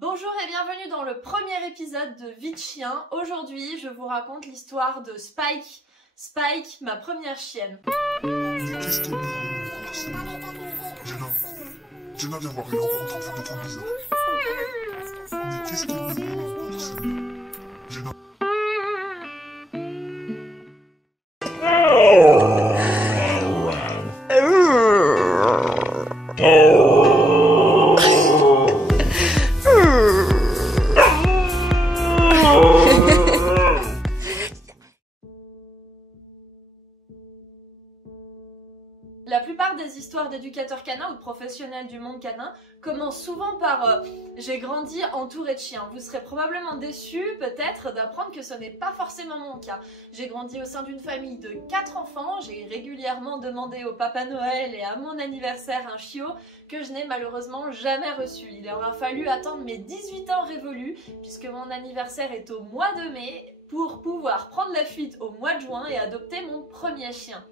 Bonjour et bienvenue dans le premier épisode de Vie de chien. Aujourd'hui, je vous raconte l'histoire de Spike. Spike, ma première chienne. Mais qu'est-ce qu'elle me rend Jenna, viens voir, elle est encore en train de faire des trucs bizarres. Mais qu'est-ce qu'elle me rend Jenna. La plupart des histoires d'éducateurs canins ou de professionnels du monde canin commencent souvent par j'ai grandi entouré de chiens. Vous serez probablement déçus peut-être d'apprendre que ce n'est pas forcément mon cas. J'ai grandi au sein d'une famille de 4 enfants, j'ai régulièrement demandé au Papa Noël et à mon anniversaire un chiot que je n'ai malheureusement jamais reçu. Il aura fallu attendre mes 18 ans révolus puisque mon anniversaire est au mois de mai pour pouvoir prendre la fuite au mois de juin et adopter mon premier chien.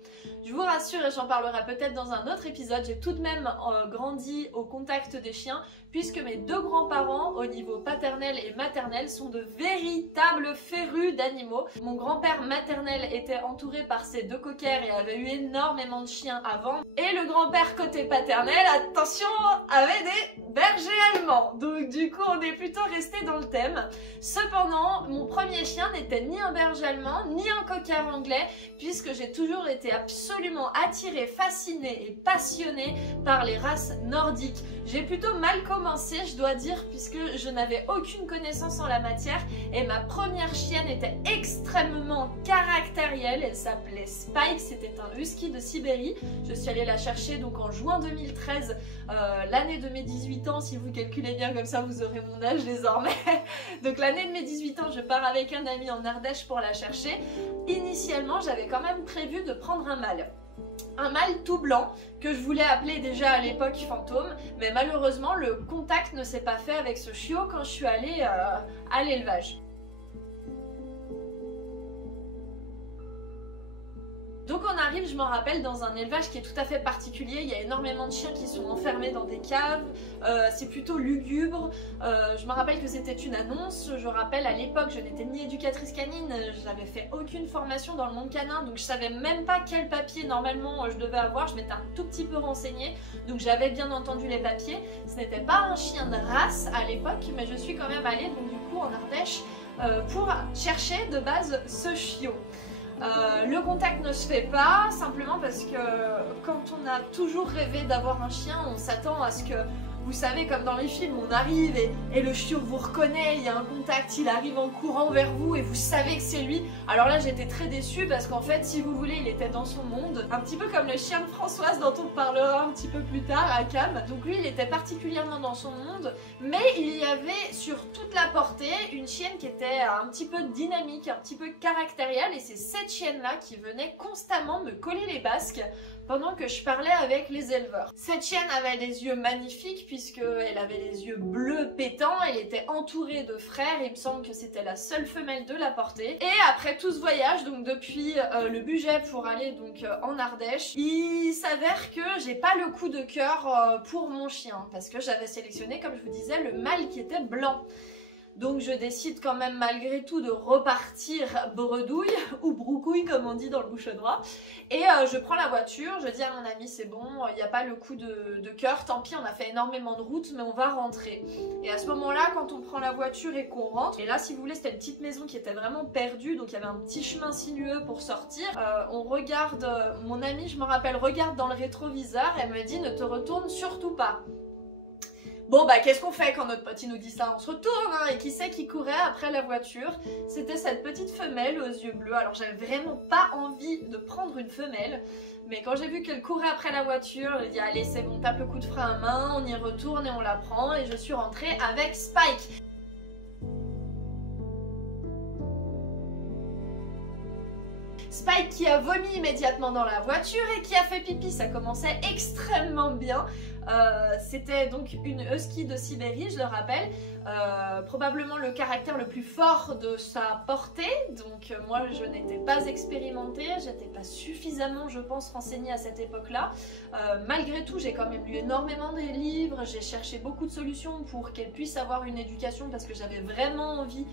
Je vous rassure et j'en parlerai peut-être dans un autre épisode, j'ai tout de même grandi au contact des chiens puisque mes deux grands-parents au niveau paternel et maternel sont de véritables férus d'animaux. Mon grand-père maternel était entouré par ses 2 cockers et avait eu énormément de chiens avant. Et le grand-père côté paternel, attention, avait des bergers allemands. Donc du coup on est plutôt resté dans le thème. Cependant, mon premier chien n'était ni un berger allemand ni un cocker anglais puisque j'ai toujours été absolument attirée, fascinée et passionnée par les races nordiques. J'ai plutôt mal commencé, je dois dire, puisque je n'avais aucune connaissance en la matière et ma première chienne était extrêmement caractérielle. Elle s'appelait Spike, c'était un husky de Sibérie. Je suis allée la chercher donc en juin 2013, l'année de mes 18 ans. Si vous calculez bien comme ça, vous aurez mon âge désormais. Donc l'année de mes 18 ans, je pars avec un ami en Ardèche pour la chercher. Initialement, j'avais quand même prévu de prendre un mâle. Un mâle tout blanc que je voulais appeler déjà à l'époque Fantôme, mais malheureusement le contact ne s'est pas fait avec ce chiot quand je suis allée à l'élevage. Donc on arrive, je m'en rappelle, dans un élevage qui est tout à fait particulier. Il y a énormément de chiens qui sont enfermés dans des caves, c'est plutôt lugubre. Je me rappelle que c'était une annonce. Je rappelle à l'époque, je n'étais ni éducatrice canine, je n'avais fait aucune formation dans le monde canin, donc je savais même pas quel papier normalement je devais avoir. Je m'étais un tout petit peu renseignée, donc j'avais bien entendu les papiers. Ce n'était pas un chien de race à l'époque, mais je suis quand même allée donc du coup en Ardèche pour chercher de base ce chiot. Le contact ne se fait pas, simplement parce que quand on a toujours rêvé d'avoir un chien, on s'attend à ce que, vous savez, comme dans les films, on arrive et le chiot vous reconnaît, il y a un contact, il arrive en courant vers vous et vous savez que c'est lui. Alors là j'étais très déçue parce qu'en fait, si vous voulez, il était dans son monde, un petit peu comme le chien de Françoise dont on parlera un petit peu plus tard à Cam. Donc lui il était particulièrement dans son monde, mais il y avait sur toute la portée une chienne qui était un petit peu dynamique, un petit peu caractérielle, et c'est cette chienne là qui venait constamment me coller les basques pendant que je parlais avec les éleveurs. Cette chienne avait des yeux magnifiques puisqu'elle avait les yeux bleus pétants, elle était entourée de frères, il me semble que c'était la seule femelle de la portée. Et après tout ce voyage, donc depuis le budget pour aller donc en Ardèche, il s'avère que j'ai pas le coup de cœur pour mon chien parce que j'avais sélectionné, comme je vous disais, le mâle qui était blanc. Donc je décide quand même malgré tout de repartir bredouille ou broucouille comme on dit dans le bouchonnois. Et je prends la voiture, je dis à mon ami c'est bon, il n'y a pas le coup de cœur, tant pis on a fait énormément de route mais on va rentrer. Et à ce moment-là quand on prend la voiture et qu'on rentre, et là si vous voulez c'était une petite maison qui était vraiment perdue, donc il y avait un petit chemin sinueux pour sortir. On regarde, mon ami je me rappelle regarde dans le rétroviseur, elle me dit ne te retourne surtout pas. Bon bah qu'est-ce qu'on fait quand notre pote il nous dit ça? On se retourne hein, et qui c'est qui courait après la voiture? C'était cette petite femelle aux yeux bleus. Alors j'avais vraiment pas envie de prendre une femelle, mais quand j'ai vu qu'elle courait après la voiture, j'ai dit allez c'est bon, tape le coup de frein à main, on y retourne et on la prend, et je suis rentrée avec Spike. Spike qui a vomi immédiatement dans la voiture et qui a fait pipi, ça commençait extrêmement bien. C'était donc une husky de Sibérie, je le rappelle, probablement le caractère le plus fort de sa portée, donc moi je n'étais pas expérimentée, j'étais pas suffisamment je pense renseignée à cette époque-là. Malgré tout j'ai quand même lu énormément de livres, j'ai cherché beaucoup de solutions pour qu'elle puisse avoir une éducation parce que j'avais vraiment envie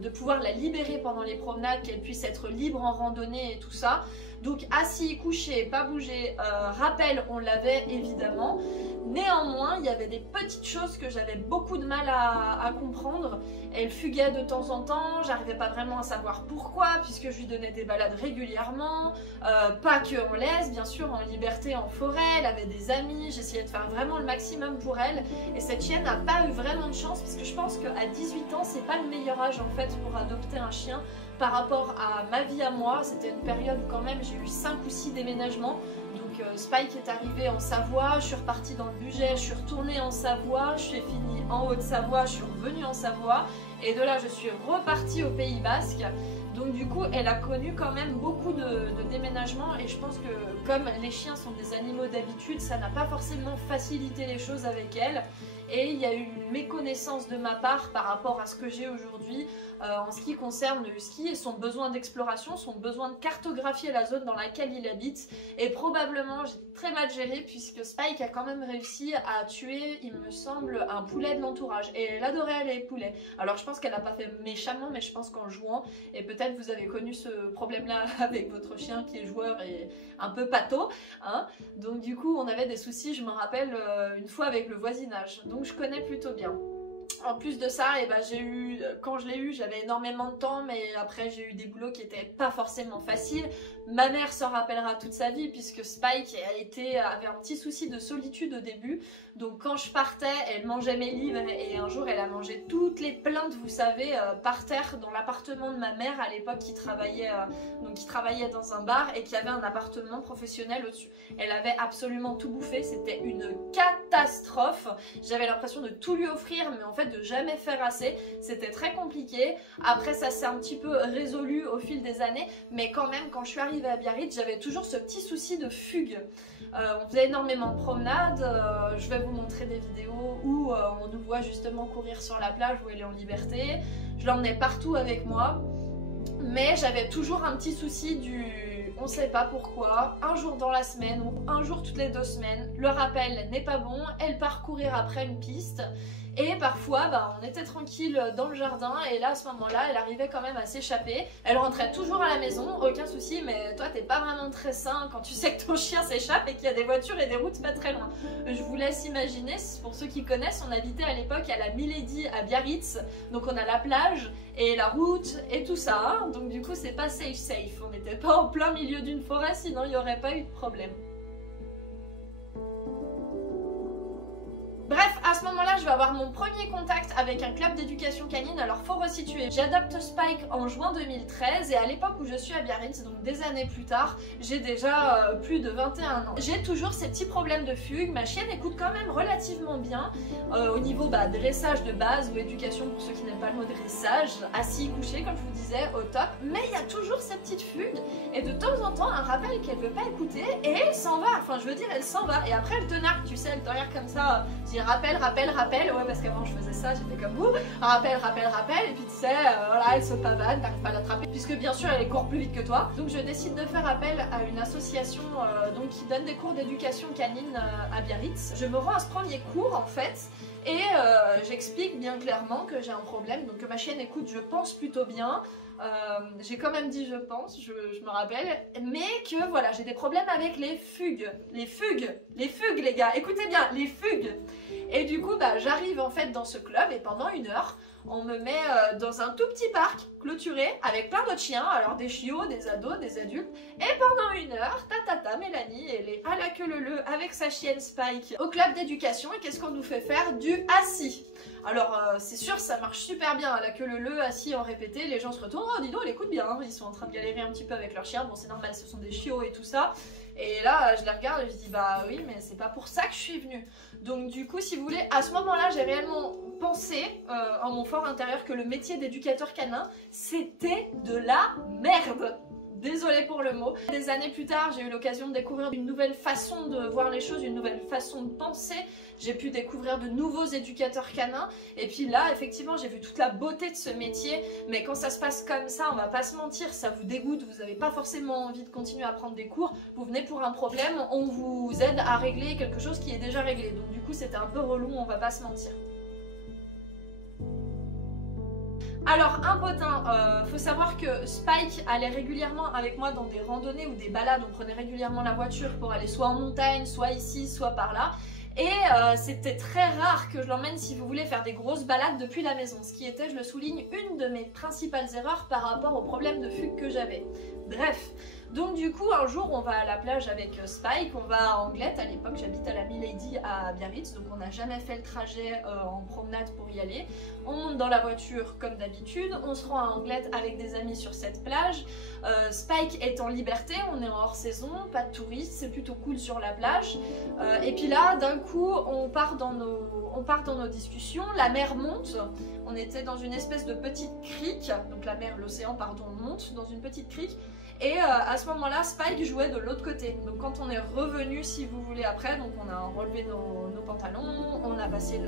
de pouvoir la libérer pendant les promenades, qu'elle puisse être libre en randonnée et tout ça. Donc assis, couché, pas bouger, rappel on l'avait évidemment. Néanmoins il y avait des petites choses que j'avais beaucoup de mal à comprendre. Elle fuguait de temps en temps, j'arrivais pas vraiment à savoir pourquoi puisque je lui donnais des balades régulièrement, pas que en laisse, bien sûr en liberté en forêt, elle avait des amis, j'essayais de faire vraiment le maximum pour elle et cette chienne n'a pas eu vraiment de chance parce que je pense qu'à 18 ans c'est pas le meilleur âge en fait pour adopter un chien par rapport à ma vie à moi. C'était une période où quand même j'ai eu 5 ou 6 déménagements. Donc Spike est arrivé en Savoie, je suis repartie dans le budget, je suis retournée en Savoie, je suis finie en Haute-Savoie, je suis revenue en Savoie et de là je suis repartie au Pays Basque. Donc du coup elle a connu quand même beaucoup de déménagements et je pense que comme les chiens sont des animaux d'habitude, ça n'a pas forcément facilité les choses avec elle. Et il y a eu une méconnaissance de ma part par rapport à ce que j'ai aujourd'hui en ce qui concerne le husky et son besoin d'exploration, son besoin de cartographier la zone dans laquelle il habite. Et probablement j'ai très mal géré puisque Spike a quand même réussi à tuer, il me semble, un poulet de l'entourage. Et elle adorait les poulets. Alors je pense qu'elle n'a pas fait méchamment, mais je pense qu'en jouant, et peut-être vous avez connu ce problème-là avec votre chien qui est joueur et un peu pâteau, hein. Donc du coup on avait des soucis, je me rappelle une fois avec le voisinage. Donc je connais plutôt bien. En plus de ça, et ben, quand je l'ai eu, j'avais énormément de temps, mais après j'ai eu des boulots qui n'étaient pas forcément faciles. Ma mère s'en rappellera toute sa vie puisque Spike avait un petit souci de solitude au début. Donc quand je partais, elle mangeait mes livres et un jour elle a mangé toutes les plaintes, vous savez, par terre dans l'appartement de ma mère à l'époque qui travaillait dans un bar et qui avait un appartement professionnel au-dessus. Elle avait absolument tout bouffé, c'était une catastrophe. J'avais l'impression de tout lui offrir mais en fait de jamais faire assez. C'était très compliqué. Après ça s'est un petit peu résolu au fil des années, mais quand même quand je suis arrivée à Biarritz, j'avais toujours ce petit souci de fugue. On faisait énormément de promenades, je vais vous montrer des vidéos où on nous voit justement courir sur la plage où elle est en liberté. Je l'emmenais partout avec moi, mais j'avais toujours un petit souci du on sait pas pourquoi, un jour dans la semaine ou un jour toutes les 2 semaines, le rappel n'est pas bon, elle part courir après une piste. Et parfois, on était tranquille dans le jardin et là, à ce moment-là, elle arrivait quand même à s'échapper. Elle rentrait toujours à la maison, aucun souci, mais toi, t'es pas vraiment très sain quand tu sais que ton chien s'échappe et qu'il y a des voitures et des routes pas très loin. Je vous laisse imaginer, pour ceux qui connaissent, on habitait à l'époque à la Milady à Biarritz, donc on a la plage et la route et tout ça, hein. Donc du coup, c'est pas safe. On n'était pas en plein milieu d'une forêt, sinon il n'y aurait pas eu de problème. Bref, à ce moment-là, je vais avoir mon premier contact avec un club d'éducation canine. Alors, faut resituer. J'adopte Spike en juin 2013 et à l'époque où je suis à Biarritz, donc des années plus tard, j'ai déjà plus de 21 ans. J'ai toujours ces petits problèmes de fugue. Ma chienne écoute quand même relativement bien au niveau dressage de base ou éducation pour ceux qui n'aiment pas le mot dressage, assis, couché, comme je vous disais, au top. Mais il y a toujours ces petites fugues et de temps en temps un rappel qu'elle veut pas écouter et elle s'en va. Enfin, je veux dire, elle s'en va et après elle te nargue, tu sais, elle te regarde comme ça. Rappel, ouais, parce qu'avant je faisais ça, j'étais comme vous, rappel, et puis tu sais, voilà, elle se pavane, t'arrives pas à l'attraper, puisque bien sûr elle court plus vite que toi. Donc je décide de faire appel à une association qui donne des cours d'éducation canine à Biarritz. Je me rends à ce premier cours en fait, et j'explique bien clairement que j'ai un problème, donc que ma chienne écoute, je pense plutôt bien. J'ai quand même dit je pense, je me rappelle, mais que voilà, j'ai des problèmes avec les fugues les gars, écoutez bien, les fugues. Et du coup j'arrive en fait dans ce club et pendant 1 heure on me met dans un tout petit parc clôturé avec plein d'autres chiens, alors des chiots, des ados, des adultes, et pendant 1 heure, Mélanie, elle est à la queue leu avec sa chienne Spike au club d'éducation et qu'est-ce qu'on nous fait faire? Du assis. Alors c'est sûr ça marche super bien à la queue leu, assis en répété, les gens se retournent, oh dis donc elle écoute bien, hein. Ils sont en train de galérer un petit peu avec leur chien, bon c'est normal, ce sont des chiots et tout ça. Et là je les regarde et je dis bah oui mais c'est pas pour ça que je suis venue. Donc du coup si vous voulez, à ce moment-là j'ai réellement pensé en mon fort intérieur que le métier d'éducateur canin c'était de la merde. désolée pour le mot. Des années plus tard, j'ai eu l'occasion de découvrir une nouvelle façon de voir les choses, une nouvelle façon de penser. J'ai pu découvrir de nouveaux éducateurs canins. Et puis là, effectivement, j'ai vu toute la beauté de ce métier. Mais quand ça se passe comme ça, on va pas se mentir, ça vous dégoûte, vous n'avez pas forcément envie de continuer à prendre des cours. Vous venez pour un problème, on vous aide à régler quelque chose qui est déjà réglé. Donc du coup, c'était un peu relou, on va pas se mentir. Alors un potin, faut savoir que Spike allait régulièrement avec moi dans des randonnées ou des balades, on prenait régulièrement la voiture pour aller soit en montagne, soit ici, soit par là. Et c'était très rare que je l'emmène si vous voulez faire des grosses balades depuis la maison, ce qui était, je le souligne, une de mes principales erreurs par rapport au problème de fugue que j'avais. Bref, donc du coup un jour on va à la plage avec Spike, on va à Anglette, à l'époque j'habite à la Milady à Biarritz, donc on n'a jamais fait le trajet en promenade pour y aller. On monte dans la voiture comme d'habitude, on se rend à Anglette avec des amis sur cette plage. Spike est en liberté, on est en hors saison, pas de touristes, c'est plutôt cool sur la plage. Et puis là d'un coup on part dans nos discussions, la mer monte, on était dans une espèce de petite crique, donc la mer, l'océan pardon, monte dans une petite crique. Et à ce moment-là, Spike jouait de l'autre côté. Donc quand on est revenu, si vous voulez, après, donc on a relevé nos pantalons, on a passé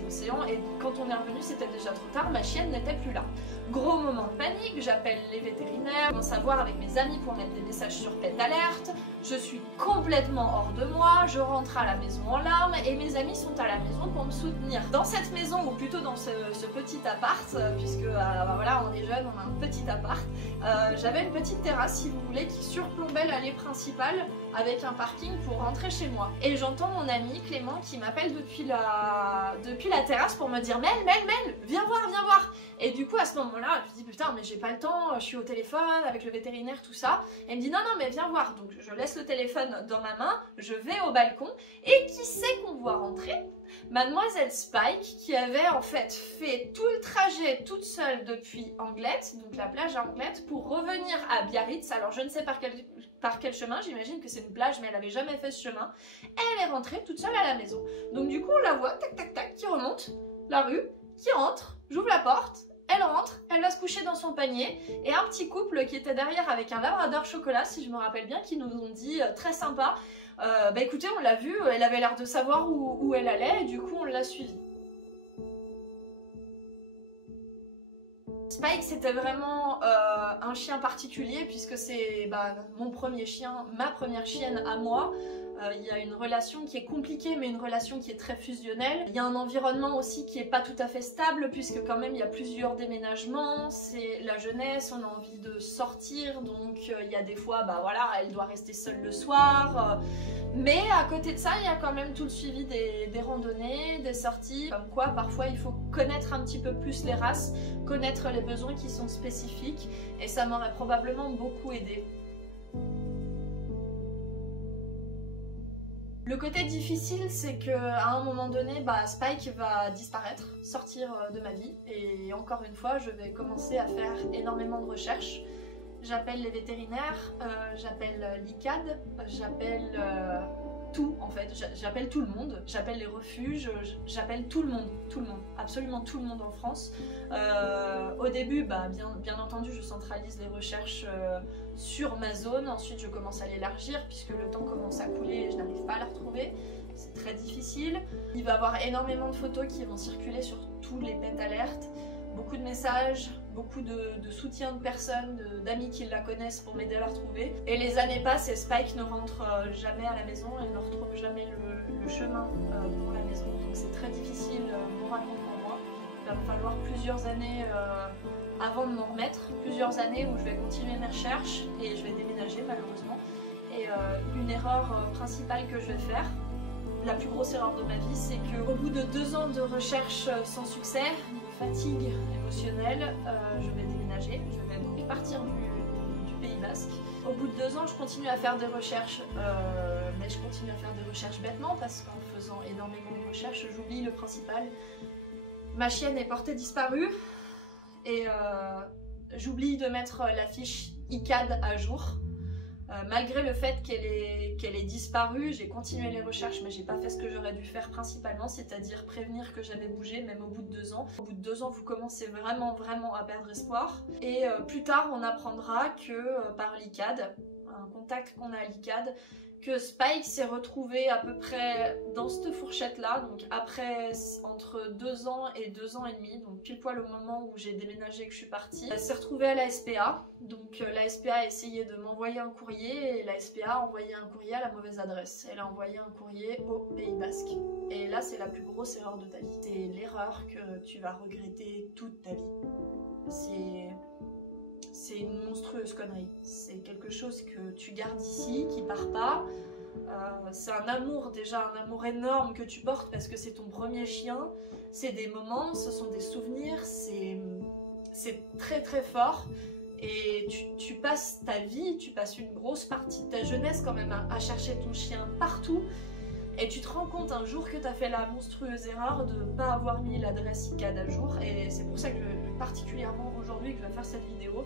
l'océan, et quand on est revenu, c'était déjà trop tard, ma chienne n'était plus là. Gros moment de panique, j'appelle les vétérinaires, je commence à voir avec mes amis pour mettre des messages sur Pet Alert, je suis complètement hors de moi, je rentre à la maison en larmes, et mes amis sont à la maison pour me soutenir. Dans cette maison, ou plutôt dans ce petit appart, puisque voilà, on est jeunes, on a un petit appart, j'avais une petite terrasse, si vous voulez, qui surplombait l'allée principale avec un parking pour rentrer chez moi. Et j'entends mon ami Clément qui m'appelle depuis la terrasse pour me dire « Mel, viens voir, viens voir !» Et du coup, à ce moment-là, je me dis « Putain, mais j'ai pas le temps, je suis au téléphone avec le vétérinaire, tout ça. » Et il me dit « Non, mais viens voir. » Donc je laisse le téléphone dans ma main, je vais au balcon, et qui c'est qu'on voit rentrer ? Mademoiselle Spike, qui avait en fait fait tout le trajet toute seule depuis Anglette, donc la plage à Anglette, pour revenir à Biarritz. Alors je ne sais par quel chemin, j'imagine que c'est une plage, mais elle n'avait jamais fait ce chemin. Elle est rentrée toute seule à la maison. Donc du coup on la voit, tac tac tac, qui remonte la rue, qui rentre, j'ouvre la porte, elle rentre, elle va se coucher dans son panier, et un petit couple qui était derrière avec un labrador chocolat, si je me rappelle bien, qui nous ont dit très sympa, bah écoutez, on l'a vue, elle avait l'air de savoir où elle allait, et du coup on l'a suivie. Spike, c'était vraiment un chien particulier, puisque c'est mon premier chien, ma première chienne à moi. Il y a une relation qui est compliquée, mais une relation qui est très fusionnelle. Il y a un environnement aussi qui est pas tout à fait stable, puisque quand même il y a plusieurs déménagements, c'est la jeunesse, on a envie de sortir, donc il y a des fois, voilà, elle doit rester seule le soir. Mais à côté de ça, il y a quand même tout le suivi des randonnées, des sorties. Comme quoi, parfois, il faut connaître un petit peu plus les races, connaître les besoins qui sont spécifiques, et ça m'aurait probablement beaucoup aidé. Le côté difficile, c'est qu'à un moment donné, Spike va disparaître, sortir de ma vie, et encore une fois, je vais commencer à faire énormément de recherches. J'appelle les vétérinaires, j'appelle l'ICAD, j'appelle tout en fait, j'appelle tout le monde, j'appelle les refuges, j'appelle tout le monde, absolument tout le monde en France. Au début, bien entendu, je centralise les recherches sur ma zone, ensuite je commence à l'élargir puisque le temps commence à couler et je n'arrive pas à la retrouver. C'est très difficile. Il va y avoir énormément de photos qui vont circuler sur tous les Pet Alert, beaucoup de messages, beaucoup de soutien de personnes, d'amis qui la connaissent pour m'aider à la retrouver. Et les années passent et Spike ne rentre jamais à la maison, elle ne retrouve jamais le chemin pour la maison. Donc c'est très difficile moralement pour moi. Il va me falloir plusieurs années avant de m'en remettre, plusieurs années où je vais continuer mes recherches et je vais déménager malheureusement. Et une erreur principale que je vais faire, la plus grosse erreur de ma vie, c'est qu'au bout de 2 ans de recherche sans succès, de fatigue émotionnelle, je vais déménager, je vais donc partir du Pays Basque. Au bout de 2 ans, je continue à faire des recherches, mais je continue à faire des recherches bêtement parce qu'en faisant énormément de recherches, j'oublie le principal. Ma chienne est portée disparue et j'oublie de mettre la fiche ICAD à jour. Malgré le fait qu'elle ait disparu, j'ai continué les recherches, mais j'ai pas fait ce que j'aurais dû faire principalement, c'est-à-dire prévenir que j'avais bougé, même au bout de 2 ans. Au bout de 2 ans, vous commencez vraiment à perdre espoir. Et plus tard, on apprendra que par l'ICAD, un contact qu'on a à l'ICAD, que Spike s'est retrouvé à peu près dans cette fourchette-là, donc après entre 2 ans et 2 ans et demi, donc pile poil au moment où j'ai déménagé et que je suis partie. Elle s'est retrouvée à la SPA, donc la SPA a essayé de m'envoyer un courrier et la SPA a envoyé un courrier à la mauvaise adresse. Elle a envoyé un courrier au Pays Basque. Et là, c'est la plus grosse erreur de ta vie. C'est l'erreur que tu vas regretter toute ta vie. C'est une monstrueuse connerie. C'est quelque chose que tu gardes ici, qui part pas. C'est un amour, déjà un amour énorme que tu portes parce que c'est ton premier chien. C'est des moments, ce sont des souvenirs, c'est très fort. Et tu passes ta vie, tu passes une grosse partie de ta jeunesse quand même à chercher ton chien partout. Et tu te rends compte un jour que tu as fait la monstrueuse erreur de ne pas avoir mis l'adresse ICAD à jour. Et c'est pour ça que particulièrement aujourd'hui que je vais faire cette vidéo,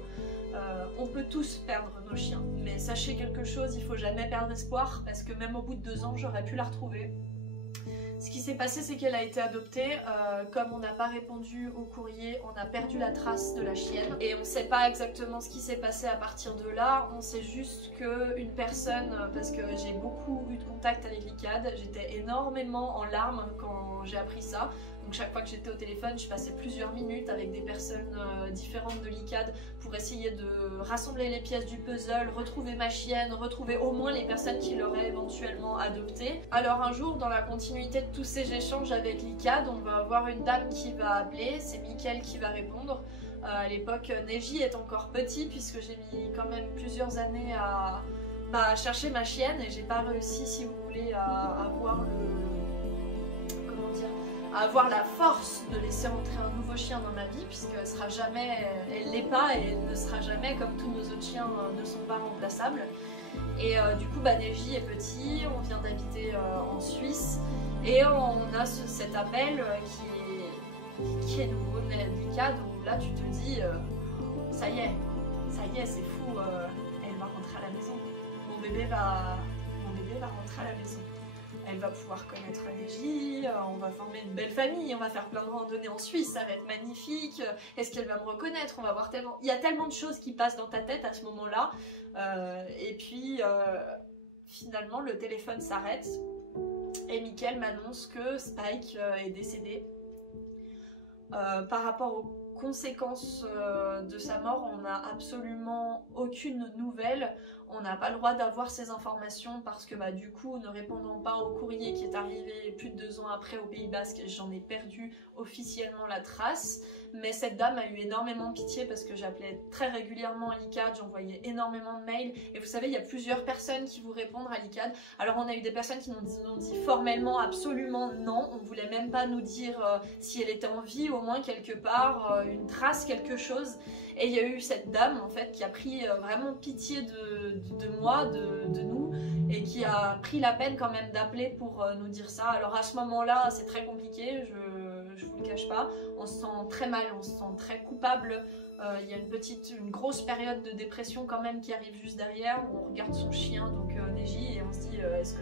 on peut tous perdre nos chiens. Mais sachez quelque chose, il faut jamais perdre espoir parce que même au bout de 2 ans, j'aurais pu la retrouver. Ce qui s'est passé, c'est qu'elle a été adoptée. Comme on n'a pas répondu au courrier, on a perdu la trace de la chienne. Et on ne sait pas exactement ce qui s'est passé à partir de là. On sait juste qu'une personne, parce que j'ai beaucoup eu de contact avec l'ICAD, j'étais énormément en larmes quand j'ai appris ça. Donc chaque fois que j'étais au téléphone, je passais plusieurs minutes avec des personnes différentes de l'ICAD pour essayer de rassembler les pièces du puzzle, retrouver ma chienne, retrouver au moins les personnes qui l'auraient éventuellement adoptée. Alors un jour, dans la continuité de tous ces échanges avec l'ICAD, on va avoir une dame qui va appeler, c'est Mickaël qui va répondre. À l'époque, Neji est encore petit puisque j'ai mis quand même plusieurs années à chercher ma chienne et j'ai pas réussi, si vous voulez, à avoir la force de laisser entrer un nouveau chien dans ma vie puisqu'elle sera jamais, elle l'est pas et elle ne sera jamais, comme tous nos autres chiens ne sont pas remplaçables. Et du coup Neji est petit, on vient d'habiter en Suisse et on a cet appel qui est nouveau de l'ICAD où là tu te dis ça y est c'est fou, elle va rentrer à la maison, mon bébé va rentrer à la maison. Elle va pouvoir connaître Neji, on va former une belle famille, on va faire plein de randonnées en Suisse, ça va être magnifique. Est-ce qu'elle va me reconnaître? On va voir tellement... Il y a tellement de choses qui passent dans ta tête à ce moment-là. Et puis, finalement, le téléphone s'arrête et Mickaël m'annonce que Spike est décédé. Par rapport aux conséquences de sa mort, on n'a absolument aucune nouvelle. On n'a pas le droit d'avoir ces informations parce que du coup, ne répondant pas au courrier qui est arrivé plus de 2 ans après au Pays Basque, j'en ai perdu officiellement la trace. Mais cette dame a eu énormément pitié parce que j'appelais très régulièrement à l'ICAD, j'envoyais énormément de mails. Et vous savez, il y a plusieurs personnes qui vous répondent à l'ICAD. Alors on a eu des personnes qui nous ont dit formellement absolument non. On voulait même pas nous dire si elle était en vie, au moins quelque part, une trace, quelque chose. Et il y a eu cette dame en fait qui a pris vraiment pitié de moi, de nous, et qui a pris la peine quand même d'appeler pour nous dire ça. Alors à ce moment-là, c'est très compliqué, je vous le cache pas. On se sent très mal, on se sent très coupable. Il y a une grosse période de dépression quand même qui arrive juste derrière, où on regarde son chien, donc Neji, et on se dit est-ce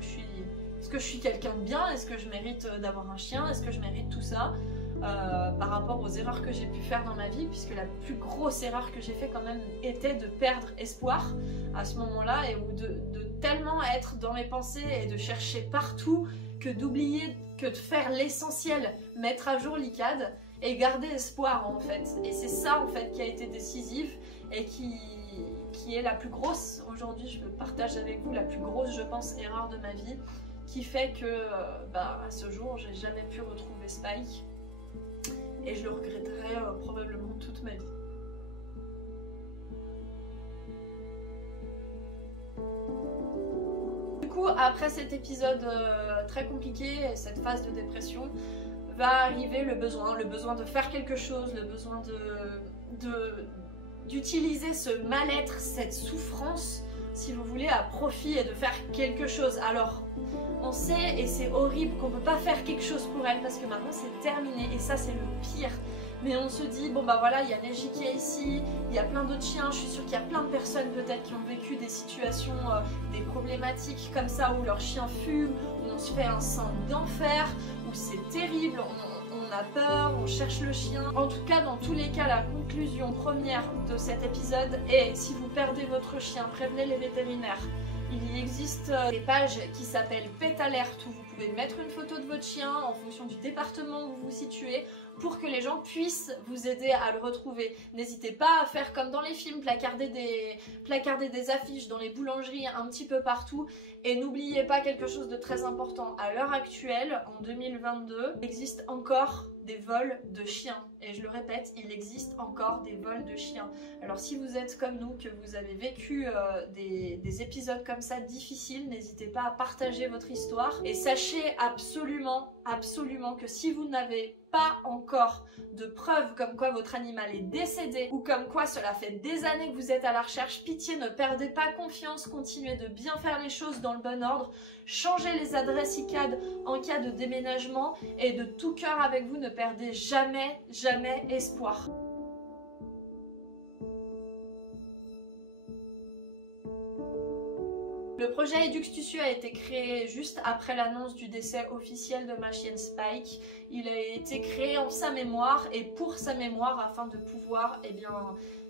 que je suis quelqu'un de bien? Est-ce que je mérite d'avoir un chien? Est-ce que je mérite tout ça? Par rapport aux erreurs que j'ai pu faire dans ma vie, puisque la plus grosse erreur que j'ai fait quand même était de perdre espoir à ce moment-là, et de tellement être dans mes pensées et de chercher partout que d'oublier que de faire l'essentiel, mettre à jour l'ICAD et garder espoir en fait. Et c'est ça en fait qui a été décisif et qui est la plus grosse, aujourd'hui je le partage avec vous, la plus grosse je pense erreur de ma vie, qui fait que à ce jour j'ai jamais pu retrouver Spike. Et je le regretterai probablement toute ma vie. Du coup, après cet épisode très compliqué et cette phase de dépression, va arriver le besoin de faire quelque chose, le besoin d'utiliser ce mal-être, cette souffrance, si vous voulez, à profit et de faire quelque chose. Alors, on sait, et c'est horrible, qu'on ne peut pas faire quelque chose pour elle parce que maintenant c'est terminé, et ça c'est le pire. mais on se dit bon bah voilà, il y a Neji qui est ici, il y a plein d'autres chiens, je suis sûre qu'il y a plein de personnes peut-être qui ont vécu des situations, des problématiques comme ça où leur chien fume, où on se fait un sang d'enfer, où c'est terrible, on a peur, on cherche le chien. En tout cas, dans tous les cas, la conclusion première de cet épisode est si vous perdez votre chien, prévenez les vétérinaires. Il y existe des pages qui s'appellent Pet Alert où vous pouvez mettre une photo de votre chien en fonction du département où vous vous situez pour que les gens puissent vous aider à le retrouver. N'hésitez pas à faire comme dans les films, placarder des affiches dans les boulangeries un petit peu partout. Et n'oubliez pas quelque chose de très important. À l'heure actuelle, en 2022, il existe encore des vols de chiens. Et je le répète, il existe encore des vols de chiens. Alors si vous êtes comme nous, que vous avez vécu des épisodes comme ça difficiles, n'hésitez pas à partager votre histoire. Et sachez absolument, absolument que si vous n'avez pas encore de preuves comme quoi votre animal est décédé ou comme quoi cela fait des années que vous êtes à la recherche, pitié, ne perdez pas confiance, continuez de bien faire les choses dans le bon ordre, changez les adresses ICAD en cas de déménagement et de tout cœur avec vous, ne perdez jamais, jamais espoir. Le projet Eduxtucio a été créé juste après l'annonce du décès officiel de ma chienne Spike. Il a été créé en sa mémoire et pour sa mémoire afin de pouvoir,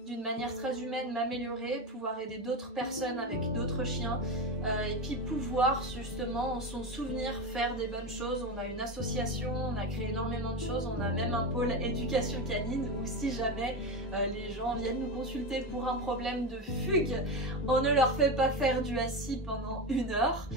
d'une manière très humaine, m'améliorer, pouvoir aider d'autres personnes avec d'autres chiens et puis pouvoir justement en son souvenir faire des bonnes choses. On a une association, on a créé énormément de choses, on a même un pôle éducation canine où si jamais les gens viennent nous consulter pour un problème de fugue, on ne leur fait pas faire du assis pendant 1 heure.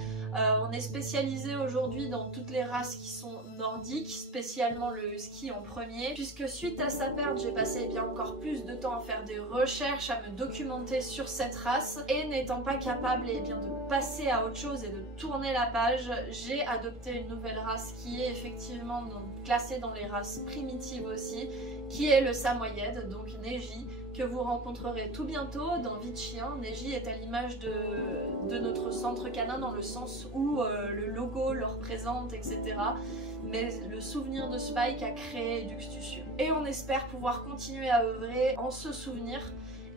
On est spécialisé aujourd'hui dans toutes les races qui sont nordiques, spécialement le husky en premier, puisque suite à sa perte, j'ai passé encore plus de temps à faire des recherches, à me documenter sur cette race, et n'étant pas capable de passer à autre chose et de tourner la page, j'ai adopté une nouvelle race qui est effectivement classée dans les races primitives aussi, qui est le Samoyed, donc Neji, que vous rencontrerez tout bientôt dans Vie de Chien. Neji est à l'image de notre centre canin dans le sens où le logo le représente, etc. Mais le souvenir de Spike a créé Eduxtucio. Et on espère pouvoir continuer à œuvrer en ce souvenir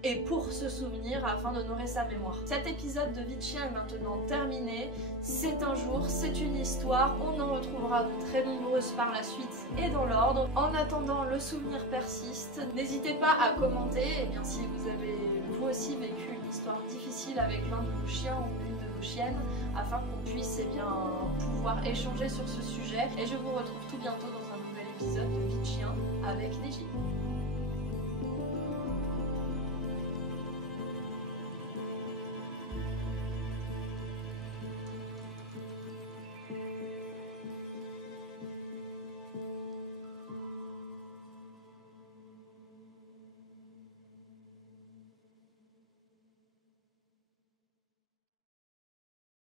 et pour se souvenir afin d'honorer sa mémoire. Cet épisode de Vie de Chien est maintenant terminé. C'est un jour, c'est une histoire, on en retrouvera de très nombreuses par la suite et dans l'ordre. En attendant, le souvenir persiste. N'hésitez pas à commenter si vous avez vous aussi vécu une histoire difficile avec l'un de vos chiens ou l'une de vos chiennes afin qu'on puisse pouvoir échanger sur ce sujet. Et je vous retrouve tout bientôt dans un nouvel épisode de Vie de Chien avec Neji.